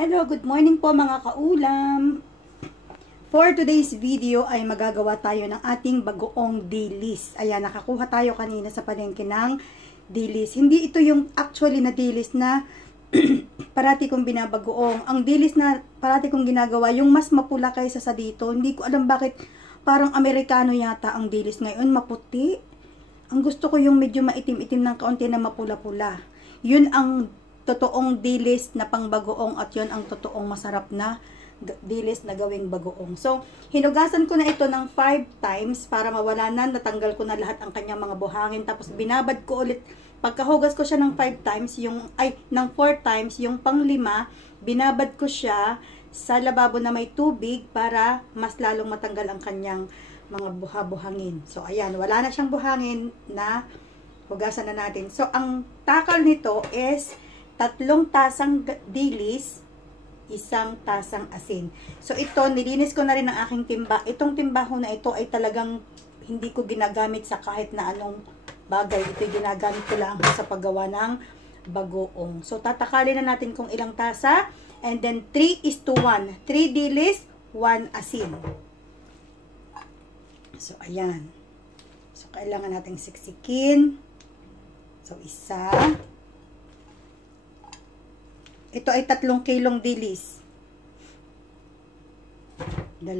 Hello, good morning po mga kaulam. For today's video ay magagawa tayo ng ating bagoong dilis. Ayan, nakakuha tayo kanina sa palengke ng dilis. Hindi ito yung actually na dilis na parati kong binabagoong. Ang dilis na parati kong ginagawa, yung mas mapula kaysa sa dito. Hindi ko alam bakit parang Amerikano yata ang dilis ngayon, maputi. Ang gusto ko yung medyo maitim-itim ng kaunti na mapula-pula. Yun ang totoong dilis na pangbagoong at yun ang totoong masarap na dilis na gawing bagoong. So, hinugasan ko na ito ng 5 times para mawala na, natanggal ko na lahat ang kanyang mga buhangin. Tapos binabad ko ulit, pagkahugas ko siya ng 5 times, ng 4 times, yung pang-5, binabad ko siya sa lababo na may tubig para mas lalong matanggal ang kanyang mga buhangin. So, ayan, wala na siyang buhangin na hugasan na natin. So, ang takal nito is 3 tasang dilis, 1 tasang asin. So, ito, nilinis ko na rin ang aking timba. Itong timbaho na ito ay talagang hindi ko ginagamit sa kahit na anong bagay. Ito ginagamit ko lang sa paggawa ng bagoong. So, tatakalin na natin kung ilang tasa. And then, 3:1. 3 dilis, 1 asin. So, ayan. So, kailangan nating siksikin. So, 1. Ito ay 3 kilong dilis. 2.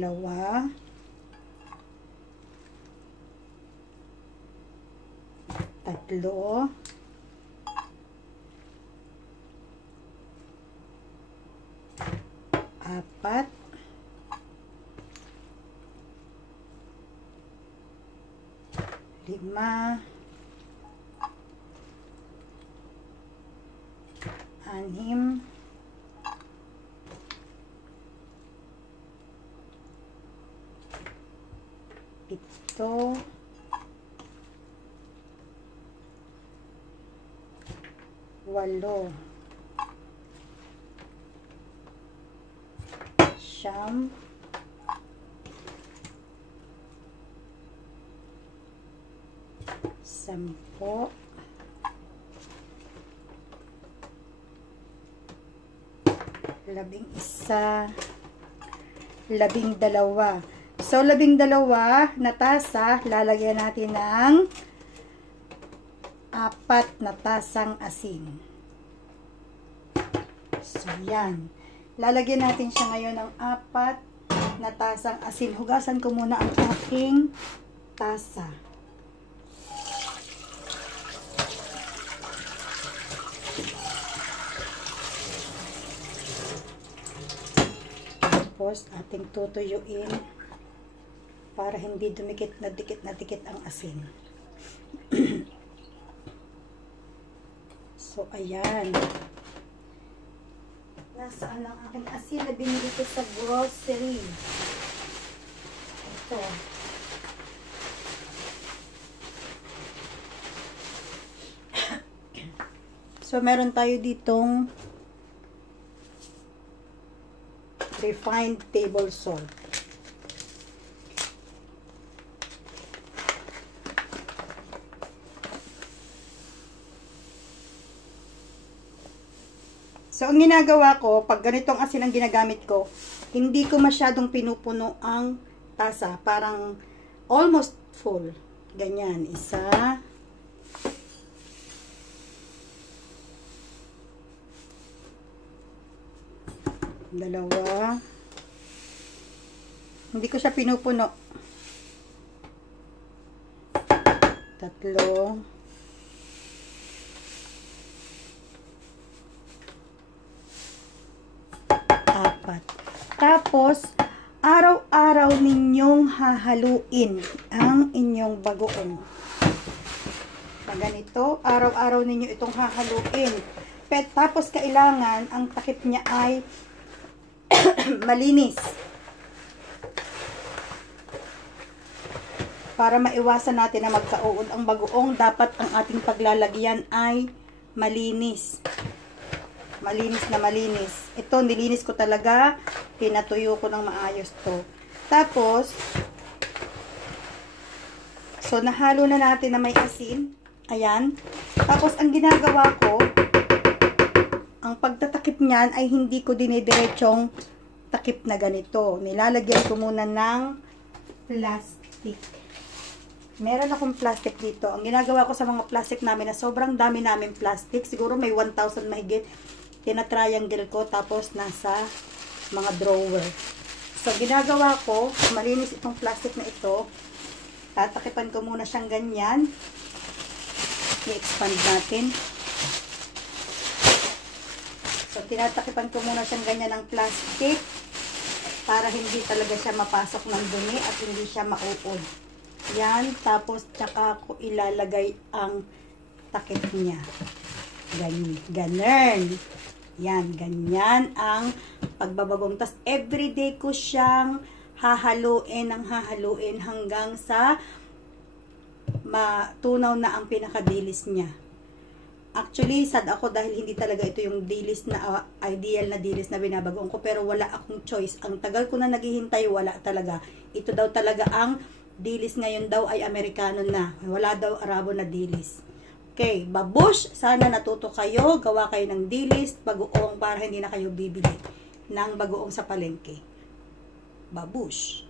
3. 4. 5. 6. 7. 8. 9. 10. 11. 12. So, 12 na tasa, lalagyan natin ng 4 na tasang asin. So, yan. Lalagyan natin siya ngayon ng 4 na tasang asin. Hugasan ko muna ang aking tasa. Tapos, ating tutuyuin para hindi dumikit na dikit ang asin. So, ayan. Nasaan ang aking asin na binili ko sa grocery? Ito. So, meron tayo ditong refined table salt. So, ang ginagawa ko, pag ganitong asin ang ginagamit ko, hindi ko masyadong pinupuno ang tasa. Parang almost full. Ganyan. 1. 2. Hindi ko siya pinupuno. 3. 4. Tapos, araw-araw ninyong hahaluin ang inyong bagoong. Pag ganito, araw-araw ninyo itong hahaluin. Tapos, kailangan ang takip niya ay malinis. Para maiwasan natin na magkauod ang bagoong, dapat ang ating paglalagyan ay malinis. Malinis na malinis. Ito, nilinis ko talaga. Pinatuyo ko ng maayos to. Tapos, so, nahalo na natin na may asin. Ayan. Tapos, ang ginagawa ko, ang pagtatakip niyan ay hindi ko dinidiretsong takip na ganito. Nilalagyan ko muna ng plastic. Meron akong plastic dito. Ang ginagawa ko sa mga plastic namin na sobrang dami namin plastic. Siguro may 1,000 mahigit. Tina-triangle ko tapos nasa mga drawer. So, ginagawa ko, malinis itong plastic na ito. Tatakipan ko muna siyang ganyan. I-expand natin. So, tinatakipan ko muna siyang ganyan ng plastic para hindi talaga siya mapasok ng dumi at hindi siya mauod. Yan. Tapos, tsaka ko ilalagay ang takip niya. Ganun. Yan. Ganyan ang pagbabagong. Tapos, everyday ko siyang hahaluin hanggang sa matunaw na ang pinakadilis niya. Actually, sad ako dahil hindi talaga ito yung dilis na ideal na dilis na binabagoong ko, pero wala akong choice. Ang tagal ko na naghihintay, wala talaga. Ito daw talaga ang dilis ngayon daw ay Amerikano na. Wala daw Arabo na dilis. Okay, babush, sana natuto kayo, gawa kayo ng dilis, bagoong para hindi na kayo bibili ng bagoong sa palengke. Babush.